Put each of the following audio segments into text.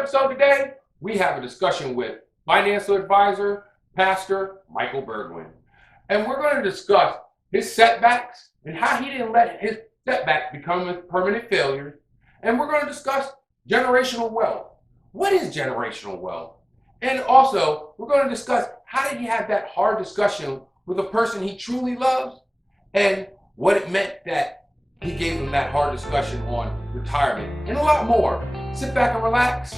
episode today, we have a discussion with financial advisor, Pastor Micheal Burgwin. And we're going to discuss his setbacks and how he didn't let his setbacks become permanent failures. And we're going to discuss generational wealth. What is generational wealth? And also, we're going to discuss how did he have that hard discussion with a person he truly loves and what it meant that he gave him that hard discussion on retirement and a lot more. Sit back and relax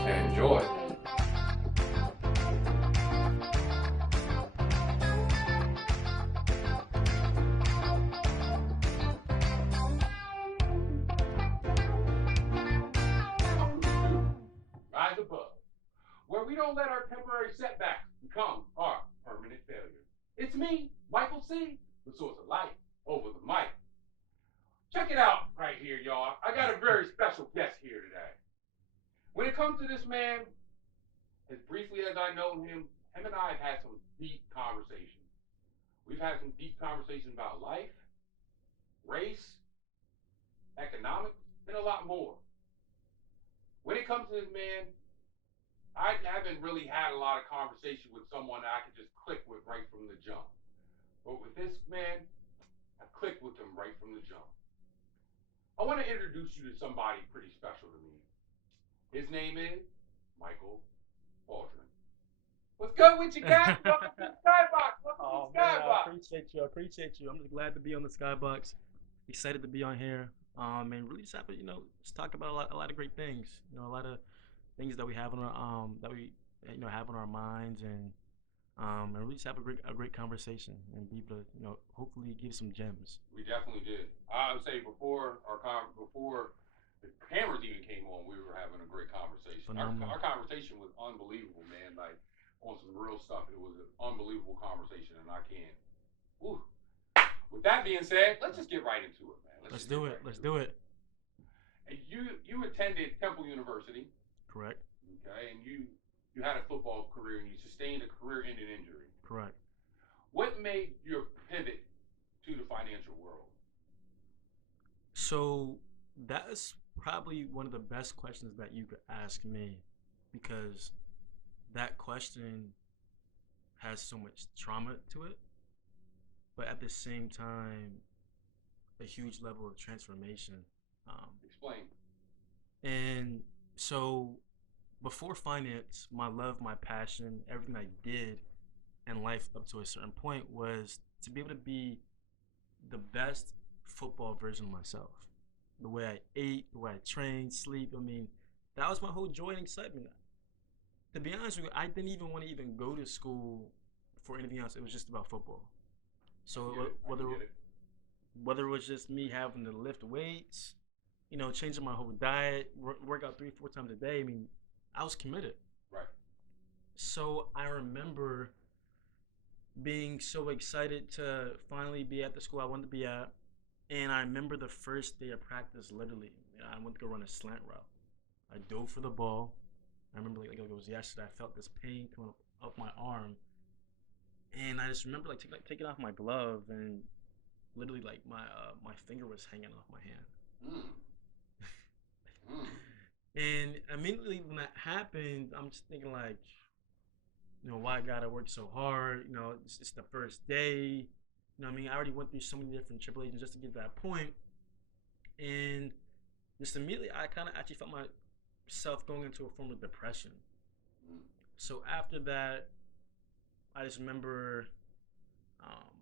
and enjoy. Rise above, where we don't let our temporary setbacks become our permanent failures. It's me, Micheal C., the source of life, over the mic. Check it out right here, y'all. I got a very special guest here today. When it comes to this man, as briefly as I know him and I have had some deep conversations. We've had some deep conversations about life, race, economics, and a lot more. When it comes to this man, I haven't really had a lot of conversation with someone that I could just click with right from the jump. But with this man, I clicked with him right from the jump. I want to introduce you to somebody pretty special to me. His name is Micheal Baldwin. What's good with you guys? Welcome to the Skybox. Welcome to the Man, I Skybox. appreciate you. I appreciate you. I'm just glad to be on the Skybox. Excited to be on here. And really just happy, just talk about a lot of great things. A lot of things that we have on our have on our minds, and really just have a great conversation and be able to hopefully give some gems. We definitely did. I would say before before the cameras even came on, we were having a great conversation. Phenomenal. Our conversation was unbelievable, man. Like on some real stuff. It was an unbelievable conversation, and I can't. Whew. With that being said, let's just get right into it, man. Let's do it. Let's do it. And you attended Temple University, Correct. okay? And you had a football career, and you sustained a career-ending injury. Correct. What made your pivot to the financial world? So that's probably one of the best questions that you could ask me, because that question has so much trauma to it, but at the same time, a huge level of transformation. Explain. And so, before finance, my love, my passion, everything I did in life up to a certain point was to be able to be the best football version of myself. The way I ate, the way I trained, sleep. I mean, that was my whole joy and excitement. To be honest with you, I didn't even want to even go to school for anything else. It was just about football. So whether it was just me having to lift weights, changing my whole diet, work out 3 4 times a day. I mean, I was committed. Right. So I remember being so excited to finally be at the school I wanted to be at. And I remember the first day of practice, literally, I went to go run a slant route. I dove for the ball. I remember like it was yesterday. I felt this pain coming up my arm, and I just remember like taking off my glove, and literally like my finger was hanging off my hand. Mm. Mm. And immediately when that happened, I'm just thinking like, why I gotta work so hard? It's the first day. I mean, I already went through so many different tribulations just to get to that point, and just immediately I kind of actually felt myself going into a form of depression. Mm. So after that, I just remember um,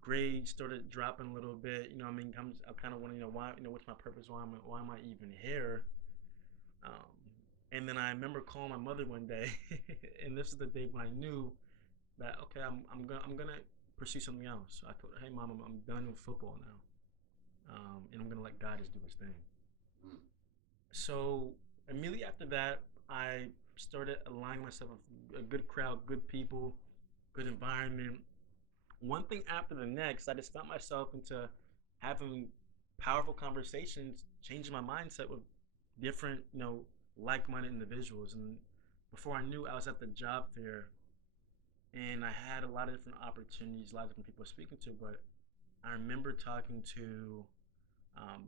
grades started dropping a little bit. I mean, I kind of want to, why, what's my purpose? Why am I even here? Um, and then I remember calling my mother one day, and this is the day when I knew that okay, I'm gonna pursue something else. So I told her, hey mom, I'm done with football now, and I'm gonna let God just do His thing. Mm. So immediately after that, I started aligning myself with a good crowd, good people, good environment. One thing after the next, I just found myself into having powerful conversations, changing my mindset with different, like-minded individuals. And before I knew, I was at the job fair, and I had a lot of different opportunities, a lot of different people speaking to. But I remember talking to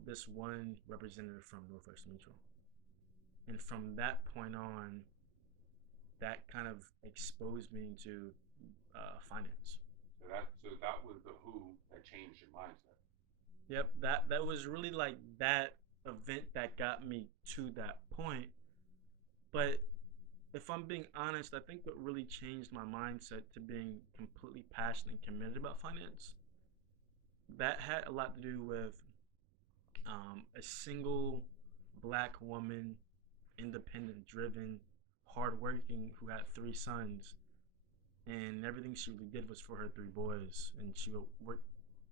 this one representative from Northwest Mutual, and from that point on, that kind of exposed me into finance. So that was the who that changed your mindset. Yep, that was really like that event that got me to that point. But if I'm being honest, I think what really changed my mindset to being completely passionate and committed about finance, that had a lot to do with a single black woman, independent, driven, hardworking, who had three sons, and everything she really did was for her three boys, and she would work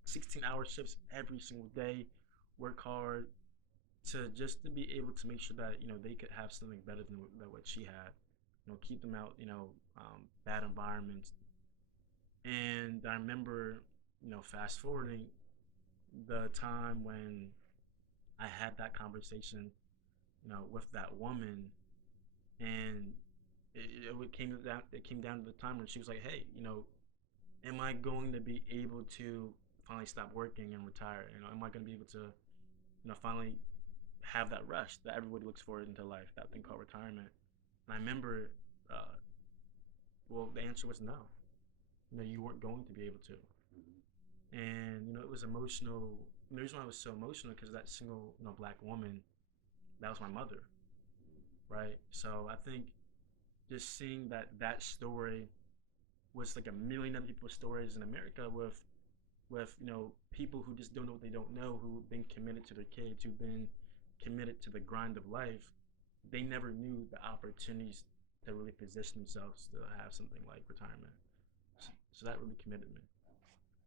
16-hour shifts every single day, work hard to just to be able to make sure that they could have something better than what she had, keep them out bad environments. And I remember fast forwarding the time when I had that conversation with that woman, and it came down to the time when she was like, hey, am I going to be able to finally stop working and retire? Am I going to be able to finally have that rest that everybody looks for into life, that thing called retirement? And I remember, uh, well, the answer was no. You weren't going to be able to. Mm-hmm. And it was emotional. The reason why I was so emotional because that single black woman, that was my mother, right? So I think just seeing that story was like a million other people's stories in America with people who just don't know what they don't know, who've been committed to their kids, who've been committed to the grind of life. They never knew the opportunities to really position themselves to have something like retirement. So that really committed me.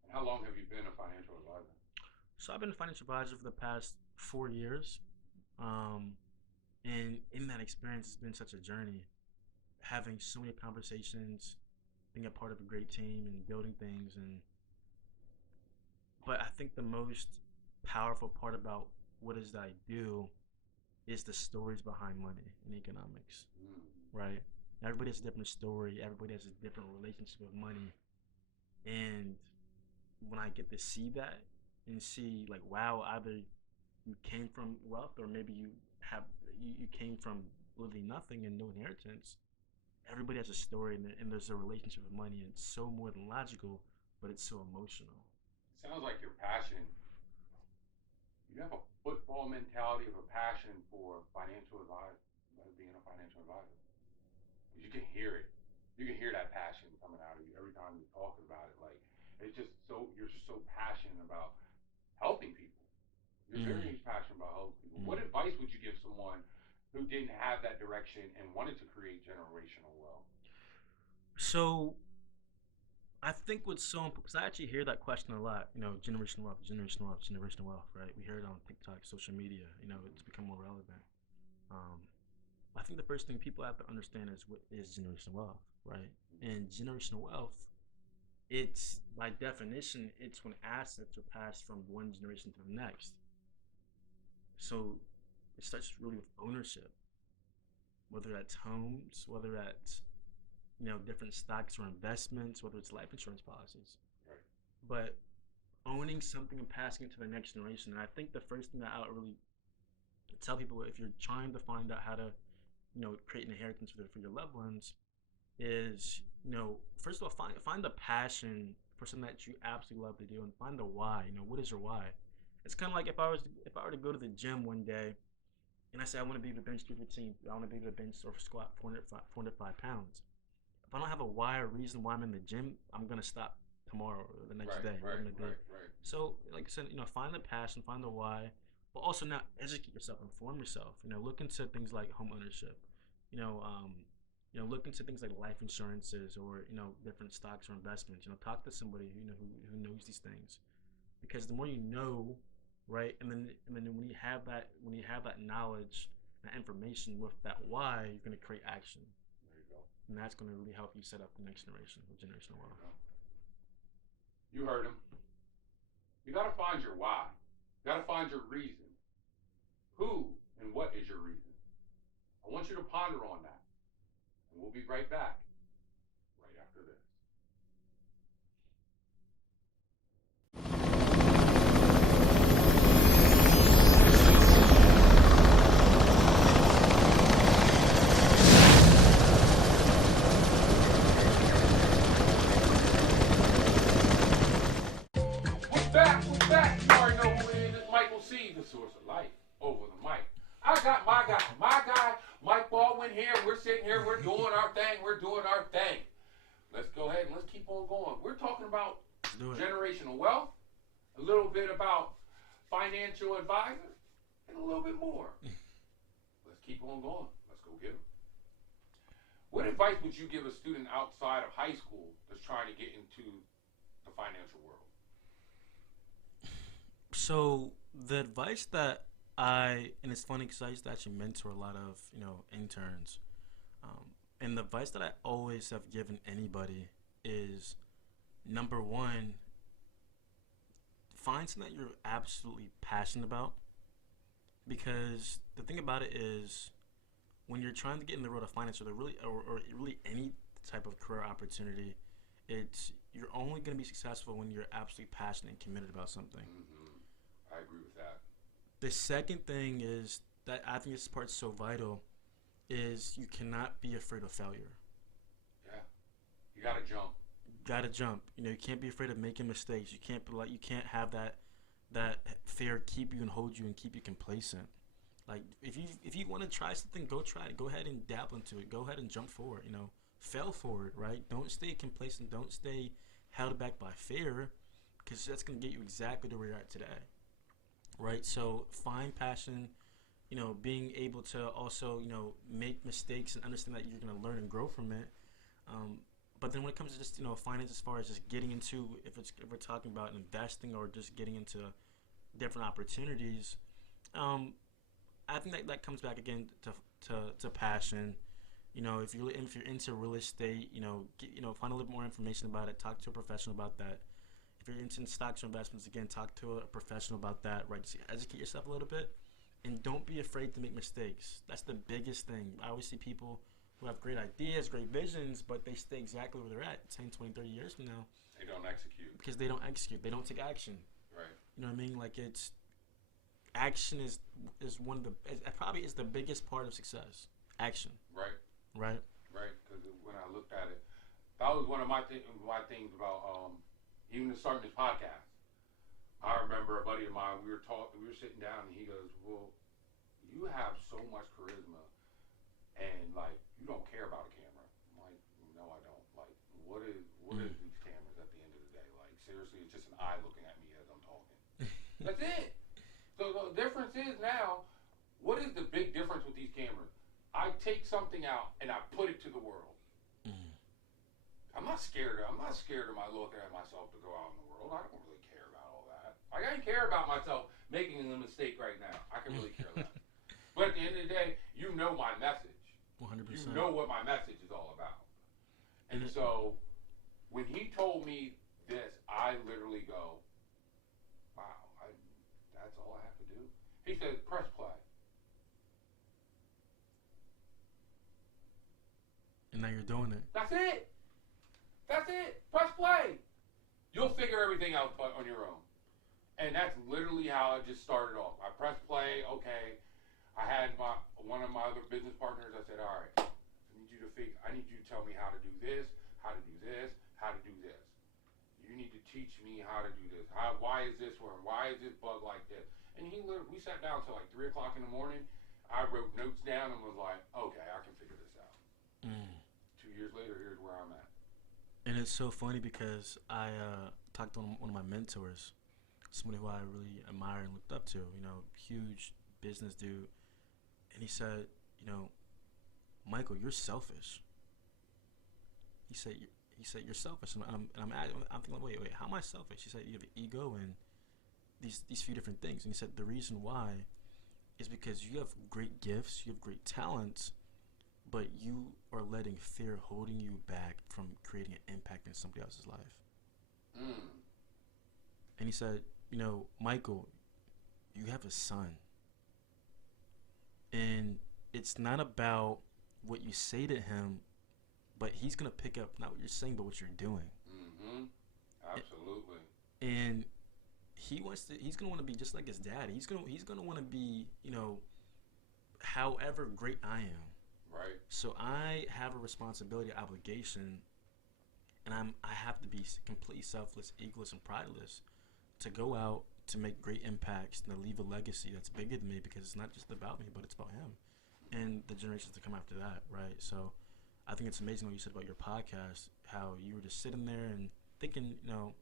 And how long have you been a financial advisor? So I've been a financial advisor for the past 4 years. Um, and in that experience, it's been such a journey. Having so many conversations, being a part of a great team, and building things. But I think the most powerful part about what is that I do is the stories behind money and economics, right? Everybody has a different story. Everybody has a different relationship with money. And when I get to see that and see like, wow, either you came from wealth or maybe you came from literally nothing and no inheritance. Everybody has a story, and there's a relationship with money, and it's so more than logical, but it's so emotional. It sounds like your passion. You have a football mentality of a passion for financial advice, being a financial advisor. You can hear it. You can hear that passion coming out of you every time you're talking about it. Like it's just so you're just so passionate about helping people. You're Mm, very passionate about helping people. mm. What advice would you give someone who didn't have that direction and wanted to create generational wealth? So I think what's so important, because I actually hear that question a lot, generational wealth, generational wealth, generational wealth, right? We hear it on TikTok, social media, it's become more relevant. Um, I think the first thing people have to understand is what is generational wealth, right? And generational wealth, it's by definition, it's when assets are passed from one generation to the next. So it starts really with ownership, whether that's homes, whether that's different stocks or investments, whether it's life insurance policies. Right. But owning something and passing it to the next generation. And I think the first thing that I would really tell people, if you're trying to find out how to, create an inheritance for your loved ones, is first of all find a passion for something that you absolutely love to do, and find the why. What is your why? It's kind of like if I were to go to the gym one day and I say I want to be able to bench 315, I want to be able to bench or squat 405 pounds. If I don't have a why or reason why I'm in the gym, I'm gonna stop tomorrow or the next Right, day, right, whatever it may be. right. So, like I said, find the passion, find the why, but also now educate yourself, inform yourself. Look into things like home ownership. You know, um, look into things like life insurances or different stocks or investments. Talk to somebody who knows these things, because the more you know, right, and then when you have that knowledge, that information with that why, you're gonna create action, There you go. and that's gonna really help you set up the next generation of generational There you wealth. go. You heard him. You got to find your why. You got to find your reason. Who and what is your reason? I want you to ponder on that. And we'll be right back right after this. in here. We're sitting here. We're doing our thing. We're doing our thing. Let's go ahead and let's keep on going. We're talking about generational wealth, a little bit about financial advisor, and a little bit more. Let's keep on going. Let's go get them. What advice would you give a student outside of high school that's trying to get into the financial world? So the advice that and it's funny because I used to actually mentor a lot of interns, and the advice that I always have given anybody is, number one, find something that you're absolutely passionate about, because the thing about it is, when you're trying to get in the road of finance, or really any type of career opportunity, you're only going to be successful when you're absolutely passionate and committed about something. Mm-hmm. I agree with that. The second thing is that I think this part's so vital is you cannot be afraid of failure. Yeah, you gotta jump. Gotta jump. You can't be afraid of making mistakes. You can't have that fear keep you and hold you and keep you complacent. Like if you want to try something, go try it. Go ahead and dabble into it. Go ahead and jump forward. Fail forward. Right. Don't stay complacent. Don't stay held back by fear, because that's gonna get you exactly to where you're at today. Right. So find passion. Being able to also make mistakes and understand that you're gonna learn and grow from it. But then when it comes to just finance, as far as just getting into, if we're talking about investing or just getting into different opportunities, I think that comes back again to passion. If you're into real estate, find a little more information about it. Talk to a professional about that. If you're into stocks or investments, again, talk to a professional about that. Right, just educate yourself a little bit, and don't be afraid to make mistakes. That's the biggest thing. I always see people who have great ideas, great visions, but they stay exactly where they're at 10, 20, 30 years from now. They don't execute. Because they don't execute. They don't take action. Right. You know what I mean? Like, action is one of it probably is the biggest part of success. Action. Right. Right. Right. Because when I looked at it, that was one of my things about even starting this podcast. I remember a buddy of mine. We were sitting down, and he goes, "Well, you have so much charisma, and like you don't care about a camera." I'm like, "No, I don't. Like, what is these cameras at the end of the day? Like, seriously, it's just an eye looking at me as I'm talking. That's it." So the difference is now, what is the big difference with these cameras? I take something out and I put it to the world. Mm. I'm not scared of my looking at myself to go out in the world. I don't really care about all that. I don't care about myself making a mistake right now. I can really care less. But at the end of the day, you know my message. 100%. You know what my message is all about. And so when he told me this, I literally go, wow, that's all I have to do? He said, press play. And now you're doing it. That's it. That's it. Press play. You'll figure everything out on your own. And that's literally how it just started off. I pressed play. Okay. I had one of my other business partners. I said, all right, I need you to tell me how to do this, how to do this, how to do this. You need to teach me how to do this. Why is this one? Why is this bug like this? And we sat down till like 3 o'clock in the morning. I wrote notes down and was like, okay, I can figure this out. 2 years later, here's where I'm at. And it's so funny because I talked to one of my mentors, somebody who I really admire and looked up to, huge business dude. And he said, Michael, you're selfish. He said, you're selfish. And I'm thinking, wait, how am I selfish? He said, you have an ego and these few different things. And he said, the reason why is because you have great gifts, you have great talents, but you are letting fear holding you back from creating an impact in somebody else's life. And he said, Michael, you have a son. And it's not about what you say to him, but he's going to pick up not what you're saying, but what you're doing. Mm-hmm. Absolutely. And he's going to want to be just like his daddy. He's going to want to be, however great I am. Right. So I have a responsibility, obligation, and I have to be completely selfless, egoless, and prideless to go out to make great impacts and to leave a legacy that's bigger than me, because it's not just about me, but it's about him. and the generations to come after that, right? So I think it's amazing what you said about your podcast, how you were just sitting there and thinking, and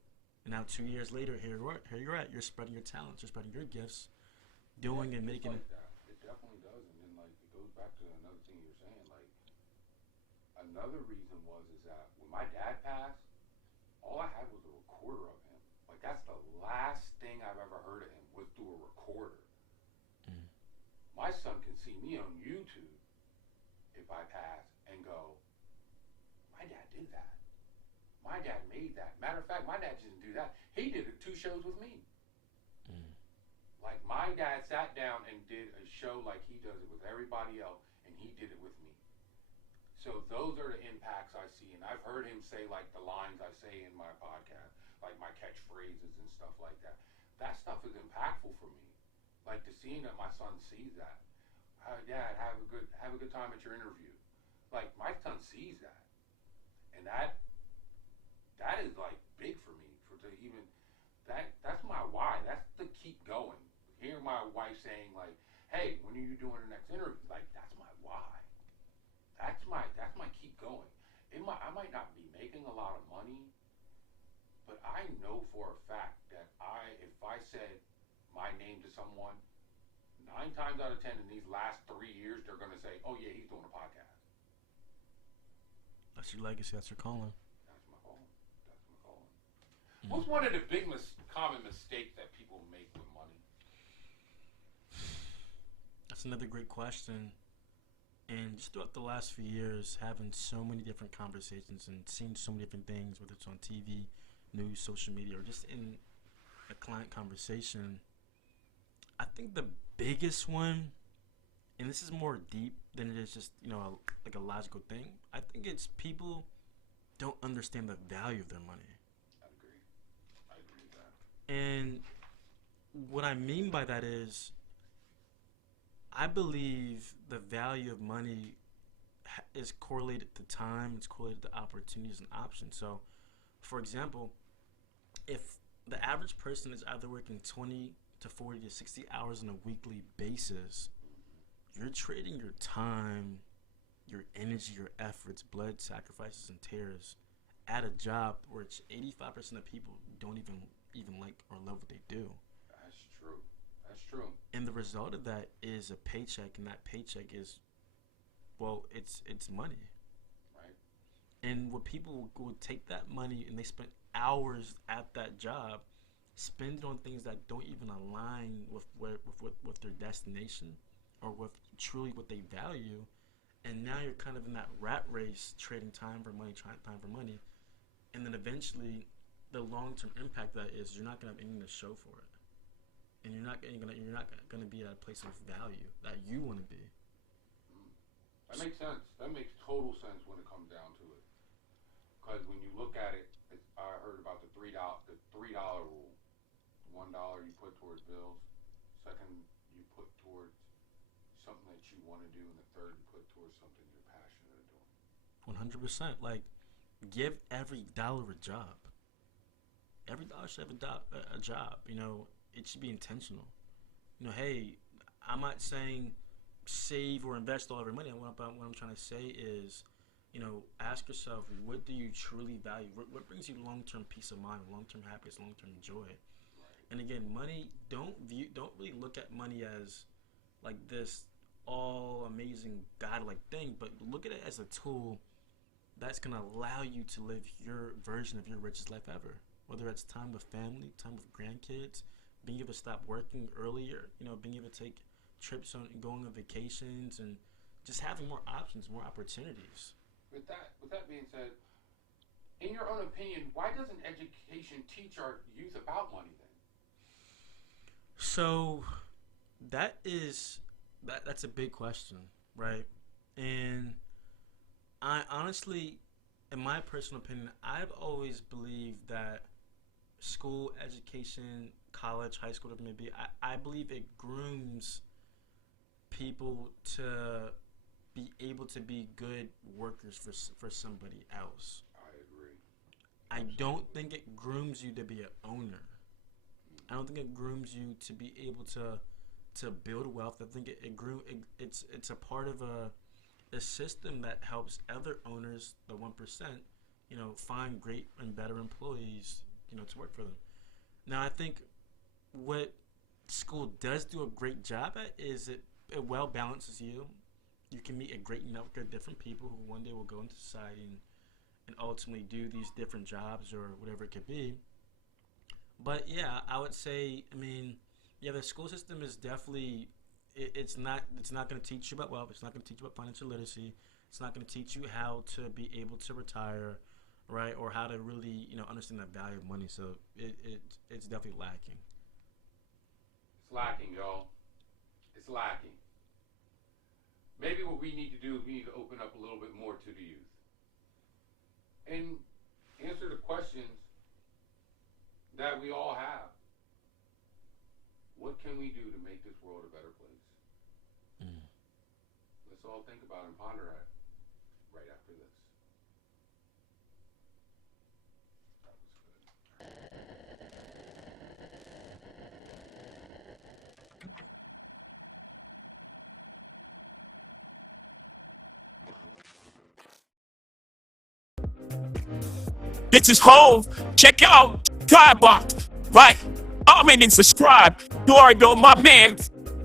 now 2 years later, here you're at, you're spreading your talents, you're spreading your gifts, doing Yeah, and it's making like it. that. It definitely does, and then like it goes back to another thing you're saying. Like another reason is that when my dad passed, all I had was a recorder of him. Like that's the last thing I've ever heard of him was through a recorder. Mm. My son can see me on YouTube if I pass and go, my dad did that. My dad made that. Matter of fact, my dad didn't do that. He did it 2 shows with me. Mm. Like my dad sat down and did a show like he does it with everybody else, and he did it with me. So those are the impacts I see, and I've heard him say like the lines I say in my podcast, like my catchphrases and stuff like that. That stuff is impactful for me. Like to seeing that my son sees that. Dad, have a good time at your interview. Like my son sees that, and that is like big for me for to even that's my why. That's to keep going. Hearing my wife saying like, "Hey, when are you doing the next interview?" Like that's my why. That's my keep going. I might not be making a lot of money, but I know for a fact that if I said my name to someone, 9 times out of 10 in these last 3 years, they're gonna say, "Oh yeah, he's doing a podcast." That's your legacy. That's your calling. That's my calling. That's my calling. Mm. What's one of the big common mistakes that people make with money? That's another great question. And just throughout the last few years, having so many different conversations and seeing so many different things, whether it's on TV, news, social media, or just in a client conversation, I think the biggest one, and this is more deep than it is just like a logical thing. I think it's people don't understand the value of their money. I agree. I agree with that. And what I mean by that is, I believe the value of money is correlated to time, it's correlated to opportunities and options. So, for example, if the average person is either working 20 to 40 to 60 hours on a weekly basis, you're trading your time, your energy, your efforts, blood, sacrifices, and tears at a job which 85% of people don't even like or love what they do. That's true. That's true. And the result of that is a paycheck, and that paycheck is, well, it's money. Right. And what people would take that money and they spend hours at that job, spend it on things that don't even align with their destination or with truly what they value. And now you're kind of in that rat race, trading time for money, trying time for money. And then eventually, the long-term impact of that is you're not gonna have anything to show for it, and you're not gonna be at a place of value that you want to be. That makes sense. That makes total sense when it comes down to it. Because when you look at it, I heard about the $3 rule. $1 you put towards bills. Second, you put towards something that you want to do, and the third you put towards something you're passionate of doing. 100%. Like, give every dollar a job. Every dollar should have a job. It should be intentional. Hey, I'm not saying save or invest all of your money. What I'm trying to say is, ask yourself, what do you truly value? What brings you long-term peace of mind, long-term happiness, long-term joy? Right. And again, money, don't really look at money as like this all amazing godlike thing, but look at it as a tool that's gonna allow you to live your version of your richest life ever. Whether it's time with family, time with grandkids, being able to stop working earlier, being able to take trips on going on vacations, and just having more options, more opportunities. With that being said, in your own opinion, why doesn't education teach our youth about money then? So that's a big question, right? And I honestly, in my personal opinion, I've always believed that school, education, college, high school, whatever it may be, I believe it grooms people to be able to be good workers for somebody else. I agree. I don't think it grooms you to be an owner. I don't think it grooms you to be able to to build wealth. I think it grew. It's a part of a system that helps other owners, the 1%, find great and better employees, to work for them. Now, I think what school does do a great job at is it well balances you. You can meet a great network of different people who one day will go into society and ultimately do these different jobs or whatever it could be. But yeah, I would say, I mean, yeah, the school system is definitely it's not going to teach you about wealth. It's not going to teach you about financial literacy. It's not going to teach you how to be able to retire, right, or how to really understand the value of money. So it's definitely lacking. It's lacking, y'all. It's lacking. Maybe what we need to do is we need to open up a little bit more to the youth and answer the questions that we all have. What can we do to make this world a better place? Mm. Let's all think about and ponder that right after this. That was good. This is Hove. Check out TheSkyBoxx. Right? Comment and subscribe. You already know my man.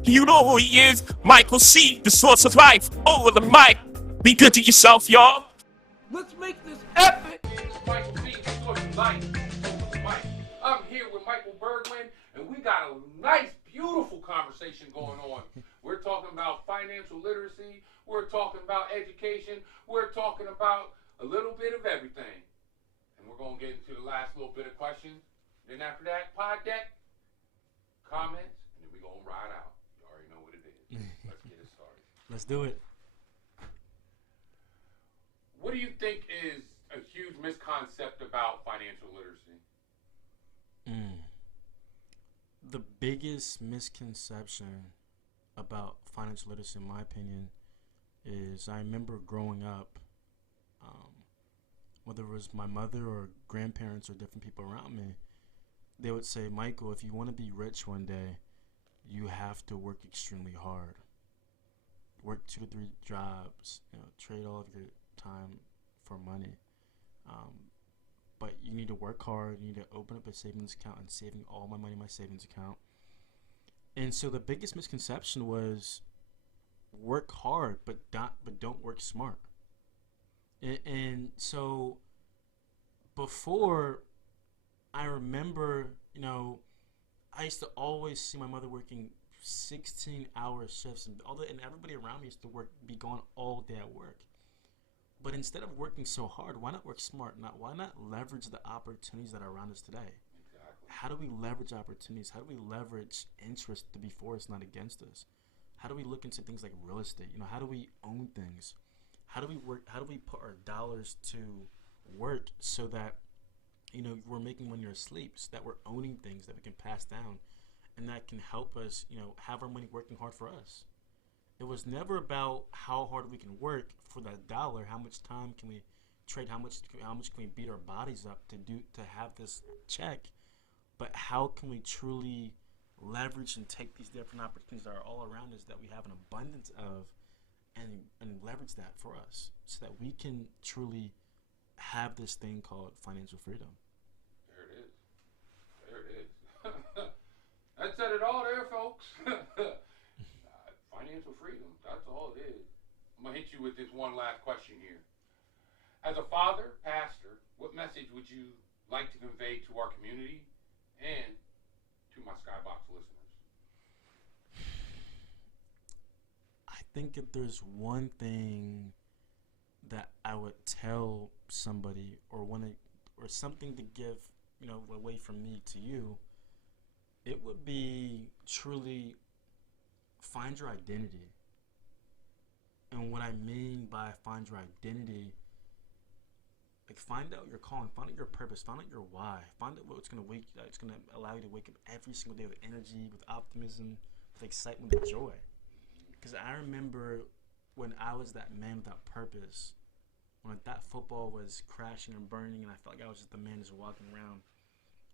You know who he is. Michael C., the source of life. Over the mic. Be good to yourself, y'all. Let's make this epic. This is Michael C., the source of life. Over the mic. I'm here with Michael Burgwin, and we got a nice, beautiful conversation going on. We're talking about financial literacy. We're talking about education. We're talking about a little bit of everything. And we're going to get into the last little bit of questions. Then after that, pod deck, comments, and then we're going to ride out. You already know what it is. Let's get it started. Let's do it. What do you think is a huge misconcept about financial literacy? Mm. The biggest misconception about financial literacy, in my opinion, is I remember growing up, whether it was my mother or grandparents or different people around me, they would say, Michael, if you want to be rich one day, you have to work extremely hard. Work 2 to 3 jobs, trade all of your time for money. But you need to work hard. You need to open up a savings account and saving all my money in my savings account. And so the biggest misconception was work hard, but don't work smart. And so before, I remember, I used to always see my mother working 16-hour shifts, and everybody around me used to be gone all day at work. But instead of working so hard, why not work smart? Why not leverage the opportunities that are around us today? Exactly. How do we leverage opportunities? How do we leverage interest to be for us, not against us? How do we look into things like real estate? How do we own things? How do we work? How do we put our dollars to work so that we're making money in our sleep, so that we're owning things that we can pass down, and that can help us, have our money working hard for us. It was never about how hard we can work for that dollar. How much time can we trade? How much can we beat our bodies up to have this check? But how can we truly leverage and take these different opportunities that are all around us that we have an abundance of, and leverage that for us so that we can truly have this thing called financial freedom. There it is. There it is. That said it all there, folks. Financial freedom. That's all it is. I'm going to hit you with this one last question here. As a father, pastor, what message would you like to convey to our community and to my Skybox listeners? I think if there's one thing that I would tell somebody, or something to give, away from me to you, it would be truly find your identity. And what I mean by find your identity, like find out your calling, find out your purpose, find out your why, find out what's it's gonna allow you to wake up every single day with energy, with optimism, with excitement, with joy. Because I remember when I was that man without purpose, when that football was crashing and burning, and I felt like I was just the man just walking around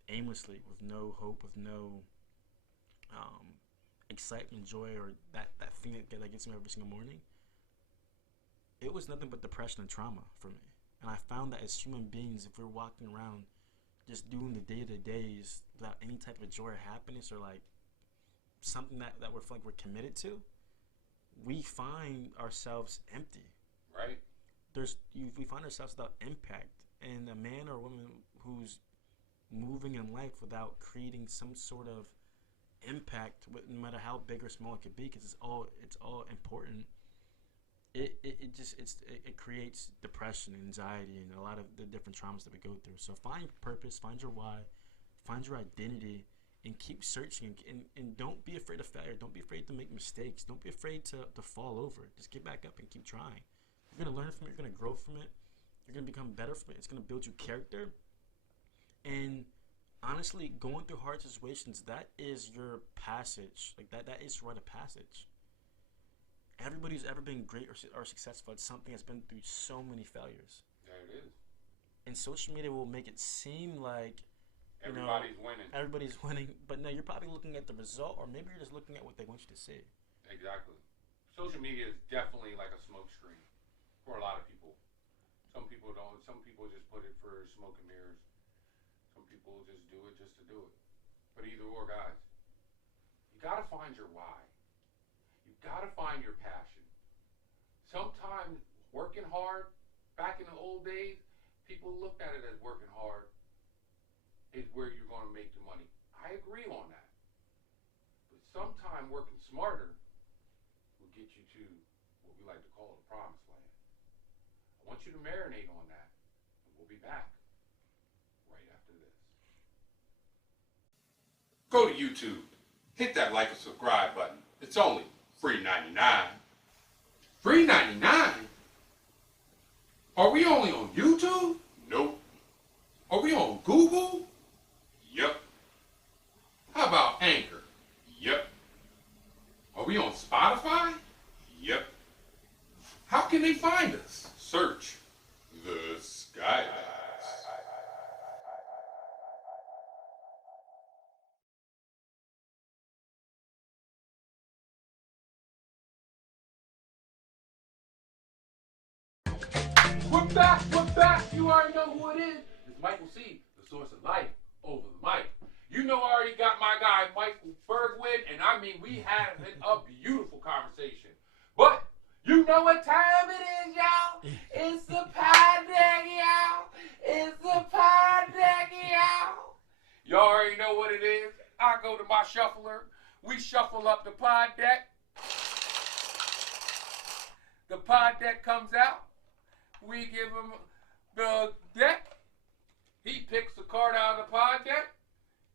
aimlessly with no hope, with no excitement, joy, or that thing that gets me every single morning, it was nothing but depression and trauma for me. And I found that as human beings, if we're walking around just doing the day-to-days without any type of joy or happiness or like something that we're like we're committed to, we find ourselves empty. Right. We find ourselves without impact. And a man or a woman who's moving in life without creating some sort of impact, no matter how big or small it could be, because it's all important. It creates depression, anxiety, and a lot of the different traumas that we go through. So find purpose, find your why, find your identity, and keep searching. And don't be afraid of failure. Don't be afraid to make mistakes. Don't be afraid to fall over. Just get back up and keep trying. You're gonna learn from it. You're gonna grow from it. You're gonna become better from it. It's gonna build your character. And honestly, going through hard situations, that is your passage. Like that is your rite of passage. Everybody who's ever been great or successful at something has been through so many failures. Yeah, it is. And social media will make it seem like everybody's winning. But no, you're probably looking at the result, or maybe you're just looking at what they want you to see. Exactly. Social media is definitely like a smoke screen for a lot of people. Some people don't. Some people just put it for smoke and mirrors. Some people just do it just to do it. But either or, guys, you gotta find your why. You gotta find your passion. Sometimes working hard, back in the old days, people looked at it as working hard is where you're going to make the money. I agree on that. But sometimes working smarter will get you to what we like to call the promised land. I want you to marinate on that, and we'll be back right after this. Go to YouTube. Hit that like and subscribe button. It's only $3.99. $3.99? Are we only on YouTube? Nope. Are we on Google? Yep. How about Anchor? Yep. Are we on Spotify? Yep. How can they find us? Search The SkyBoxx. We're back. You already know who it is. It's Michael C., the source of life over the mic. You know I already got my guy, Michael Burgwin, and I mean, we had a beautiful conversation. But you know what time it is, y'all? It's the pod deck, y'all. It's the pod deck, y'all. Y'all already know what it is. I go to my shuffler. We shuffle up the pod deck. The pod deck comes out. We give him the deck. He picks a card out of the pod deck.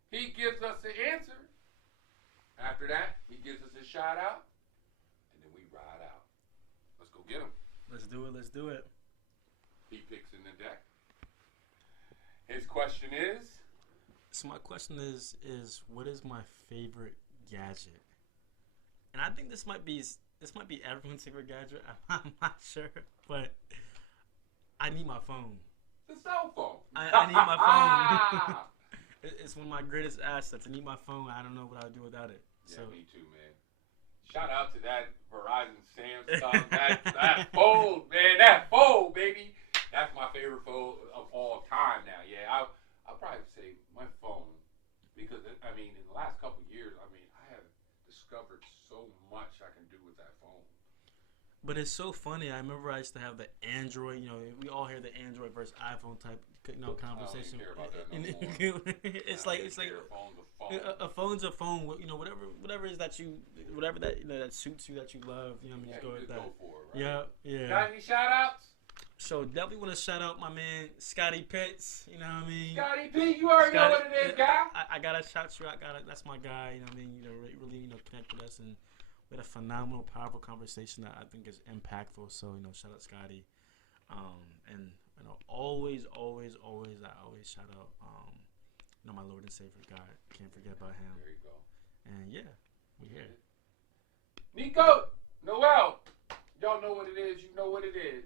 He gives us the answer. After that, he gives us a shout out. And then we ride out. Let's go get him. Let's do it. He picks in the deck. His question is? So my question is what is my favorite gadget? And I think this might be everyone's favorite gadget. I'm not sure, but I need my phone. The cell phone. I need my phone. It's one of my greatest assets. I need my phone. I don't know what I'd do without it. Yeah, me too, man. Shout out to that Verizon Samsung. that phone, man. That phone, baby. That's my favorite phone of all time now. Yeah, I'll probably say my phone. Because, I mean, in the last couple of years, I mean, I have discovered so much I can do with that phone. But it's so funny. I remember I used to have the Android. You know, we all hear the Android versus iPhone type, conversation. I don't even care about that no more. it's like a phone's a phone. You know, whatever it is that that suits you, that you love. You know, just go with that. Go for it, right? Yeah. Got any shout outs? So definitely want to shout out my man Scotty Pitts. You know what I mean? Scotty P, you already know what it is, guy. I gotta shout you out. That's my guy. You know what I mean? Really connect with us, and we had a phenomenal, powerful conversation that I think is impactful. So shout out Scotty. And always I always shout out my Lord and Savior God. Can't forget about him. There you go. And yeah, we here. Nico, Noel, y'all know what it is. You know what it is.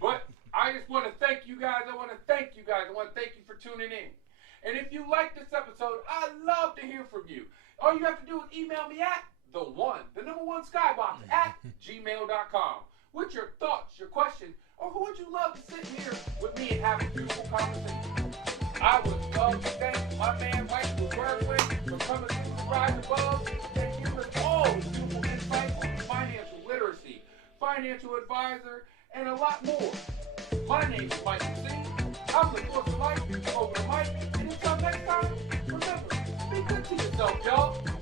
But I just want to thank you guys. I want to thank you for tuning in. And if you like this episode, I'd love to hear from you. All you have to do is email me at the number one SkyBoxx at gmail.com with your thoughts, your questions, or who would you love to sit here with me and have a beautiful conversation? I would love to thank my man Michael Burgwin for coming to the Rise Above and giving us all the beautiful insight on financial literacy, financial advisor, and a lot more. My name is Michael C. I'm the source of life over the mic, and until next time, remember, be good to yourself, y'all.